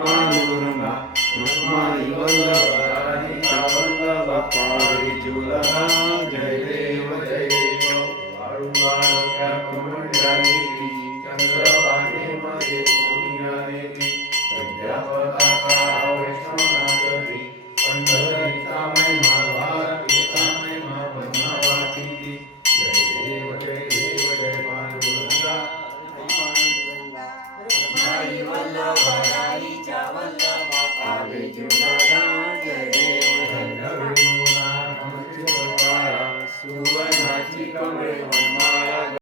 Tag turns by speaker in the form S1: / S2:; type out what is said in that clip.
S1: పరిమాణముగా రుక్మాయి వల్లభ హరిత వల్లభ పాడి జుల జయ దేవ జయ దేవ అరుణాక కుమండలి చంద్రవాణి మధ్య పుణ్యాదేవి విద్యావతాక వైష్ణవనాథి పండరీతామై మహాభారతీతామై మహాబ్రహ్మవాటి జయ దేవ జయ దేవ జయ పాండురంగా పాండురంగా రుక్మాయి వల్లభ no.